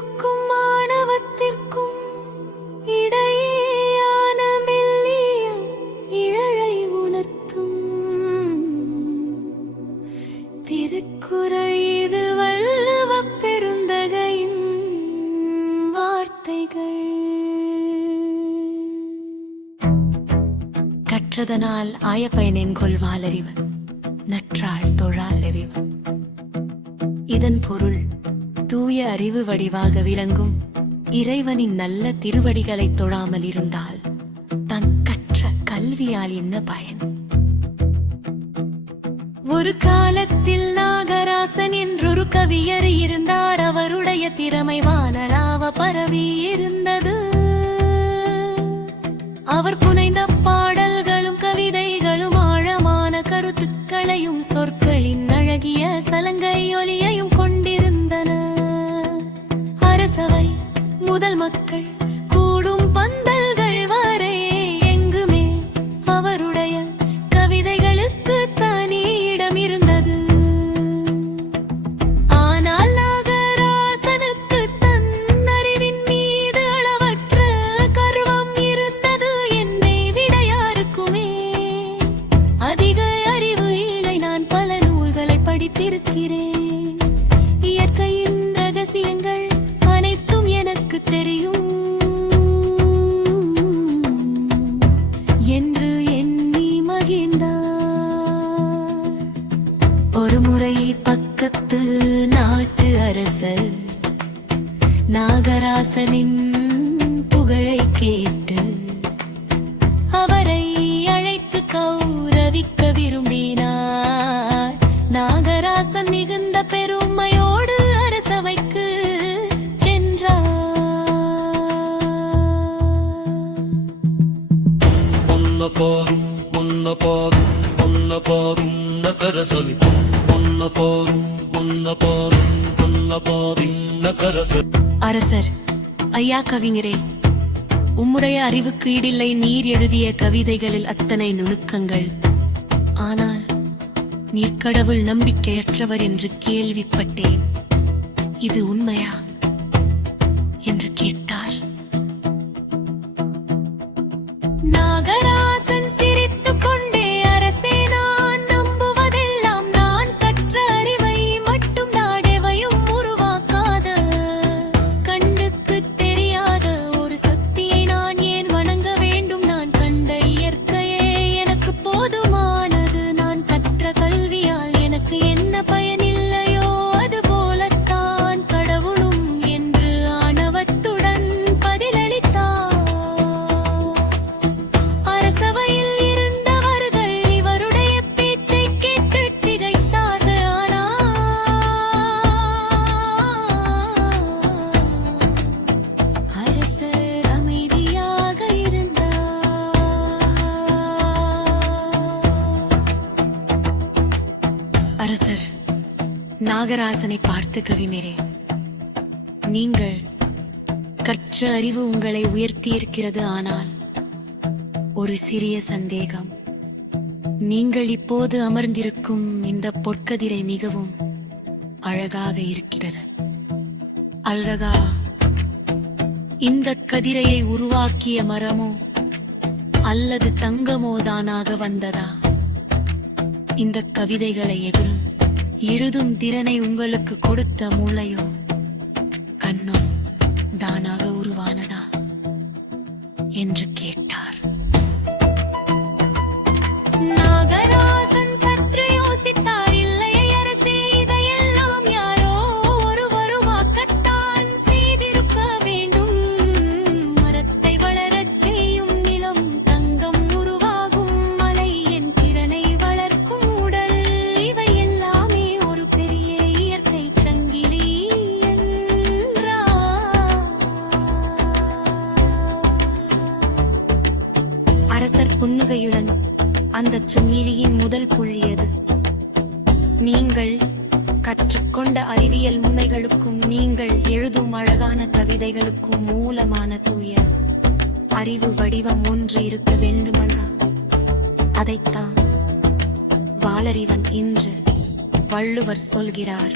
அறிவுக்கும் மாணவத்திற்கும் இடையேயான மெல்லிய இழலை உணர்த்தும் திருக்குறள் இது வள்ளுவப் பெருந்தகையின் வார்த்தைகள். கற்றதனால் ஆய பயனென் கொள்வாலறிவு, நற்றாள் தொழால் அறிவு. இதன் பொருள் தூய அறிவு வடிவாக விளங்கும் இறைவனின் நல்ல திருவடிகளை தொழாமல் இருந்தால் தன் கற்ற கல்வியால் என்ன பயன்? ஒரு காலத்தில் நாகராசன் என்றொரு கவியர் இருந்தார். அவருடைய திறமை வானளாவ பரவி இருந்தது. அவர் புனைந்த பாடல்களும் கவிதைகளும் ஆழமான கருத்துக்களையும் சொற்களின் அழகிய சலங்கை ஒலியையும் கொண்டிருந்தன. அரசவை முதல் மக்கள் கூடும் பந்தல்கள் வரை எங்குமே அவருடைய கவிதைகளுக்கு தனி இடம் இருந்தது. ஆனால் நாகராசனுக்கு தன் அறிவின் மீது அளவற்ற கர்வம் இருந்தது. என்னை விட யாருக்குமே அதிக அறிவு இல்லை. நான் பல நூல்களை படித்திருக்கிறேன். இயற்கையின் ரகசியங்கள் அனைத்தும் எனக்கு தெரியும் என்று எண்ணி மகிழ்ந்தார். ஒரு முறை பக்கத்து நாட்டு அரசர் நாகராசனின் புகழை கேட்டு அவரை அழைத்து கௌரவிக்க விரும்பினார். நாகராசன் மிகுந்த பெருமையோடு அரசவைக்கு சென்றார். அரசர், ஐயா கவிஞரே, உம்முடைய அறிவுக்கு ஈடில்லை. நீர் எழுதிய கவிதைகளில் அத்தனை நுணுக்கங்கள். ஆனால் நீர் கடவுள் நம்பிக்கையற்றவர் என்று கேள்விப்பட்டேன். இது உண்மையா என்று கேட்டார். நாகராசன் சிரித்துக் கொண்டே, அரசே, நான் நம்புவதெல்லாம் நான் கற்ற அறிவை மட்டும் தாடெவையும் உருவாக்காத கண்ணுக்கு தெரியாத ஒரு சக்தியை நான் ஏன் வணங்க வேண்டும்? நான் கண்ட இயற்கையே எனக்கு போதுமானது. நான் கற்ற கல்வியால் எனக்கு என்ன பயனில்லையோ அது போலத்தான் கடவுளும் என்று ஆணவத்துடன் பதிலளித்தார். அரசவையில் இருந்தவர்கள் இவருடைய பேச்சை கேட்டு திகைத்தார்கள். ஆனால் அரசர் அமைதியாக இருந்தார். அரசர் நாகராசனை பார்த்து, கவிஞரே, நீங்கள் கற்ற அறிவு உங்களை உயர்த்தியிருக்கிறது. ஆனால் ஒரு சிறிய சந்தேகம். நீங்கள் இப்போது அமர்ந்திருக்கும் இந்த பொற்கதிரை மிகவும் அழகாக இருக்கிறது. அழகா, இந்த கதிரையை உருவாக்கிய மரமோ அல்லது தங்கமோ தானாக வந்ததா? இந்த கவிதைகளை எழுதும் திறனை உங்களுக்கு கொடுத்த மூளையோ கண்ணோ தானாக உருவானதா என்று கேட்டார். நாகராசன் சற்று யோசித்தார். இல்லையே அரசே, இதையெல்லாம் யாரோ ஒருவர் உருவாக்கத்தான் செய்திருக்க வேண்டும். மரத்தை வளரச் செய்யும் நிலம், தங்கம் உருவாகும் மலை, என் திறனை வளர்க்கும் உடல், இவை எல்லாமே ஒரு பெரிய இயற்கை சங்கிலி என்றார். அரசர் புன்னகையுடன் அந்த சங்கிலியின் முதல் புள்ளியது. நீங்கள் கற்றுக்கொண்ட அறிவியல் உண்மைகளுக்கும் நீங்கள் எழுதும் அழகான கவிதைகளுக்கும் மூலமான தூய அறிவு வடிவம் ஒன்று இருக்க வேண்டுமல்லா? அதைத்தான் வாலறிவன் என்று வள்ளுவர் சொல்கிறார்.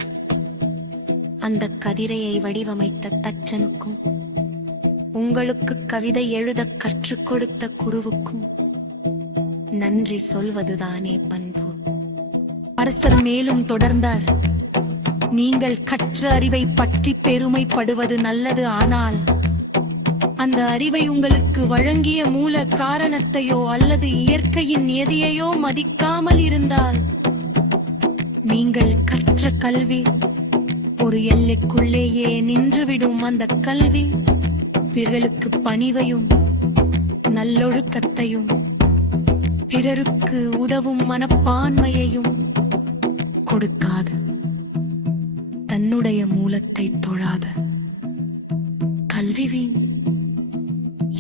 அந்த கதிரையை வடிவமைத்த தச்சனுக்கும் உங்களுக்கு கவிதை எழுத கற்றுக் கொடுத்த குருவுக்கும் நன்றி சொல்வதுதானே பண்பு. அரசர் மேலும் தொடர்ந்தார், நீங்கள் கற்ற அறிவை பற்றி பெருமைப்படுவது நல்லது. ஆனால் அந்த அறிவை உங்களுக்கு வழங்கிய மூல காரணத்தையோ அல்லது இயற்கையின் நியதியையோ மதிக்காமல் இருந்தால் நீங்கள் கற்ற கல்வி ஒரு எல்லைக்குள்ளேயே நின்றுவிடும். அந்த கல்வி பிறருக்கு பணிவையும் நல்லொழுக்கத்தையும் பிறருக்கு உதவும் மனப்பான்மையையும் கொடுக்காது. தன்னுடைய மூலத்தை தொழாத கல்வி வீண்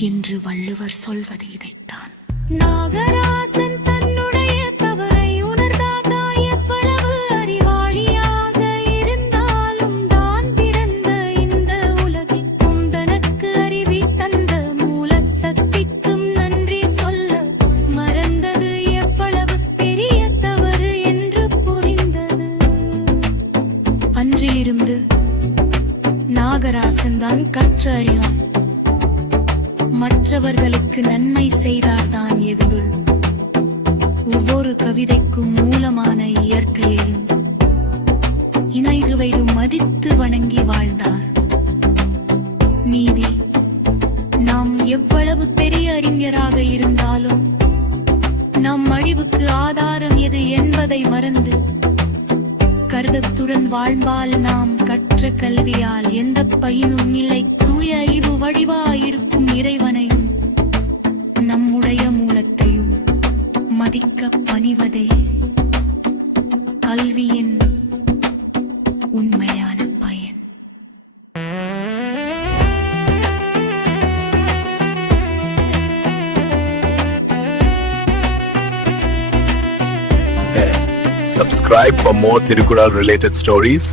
என்று வள்ளுவர் சொல்வது இதைத்தான். நாகராசன் தன்னுடைய தவறை உணர்ந்தாக எவ்வளவு அறிவாளியாக இருந்தாலும் தான் பிறந்த இந்த உலகில் தனக்கு அறிவி தந்த மூல சக்திக்கும் நன்றி சொல்ல மறந்தது எவ்வளவு பெரிய தவறு என்று புரிந்தது. அன்றிலிருந்து நாகராசன் தான் கற்ற அறிவான். மற்றவர்களுக்கு நன்மை செய்தார்தான் எகுதுள். ஒவ்வொரு கவிதைக்கும் மூலமான இயற்கையையும் இணைகுவையும் மதித்து வணங்கி வாழ்ந்தார். நீதி, நாம் எவ்வளவு பெரிய அறிஞராக இருந்தாலும் நம் அழிவுக்கு ஆதாரம் எது என்பதை மறந்து கருதத்துடன் வாழ்ந்தால் நாம் கற்ற கல்வியால் எந்த பயனும் இல்லை. தூய அறிவு வடிவாயிருக்கும் இறைவனையும் நம்முடைய மூலத்தையும் மதிக்க பணிவதே கல்வியின் உண்மையான பயன். Subscribe for more Tirukkural related stories.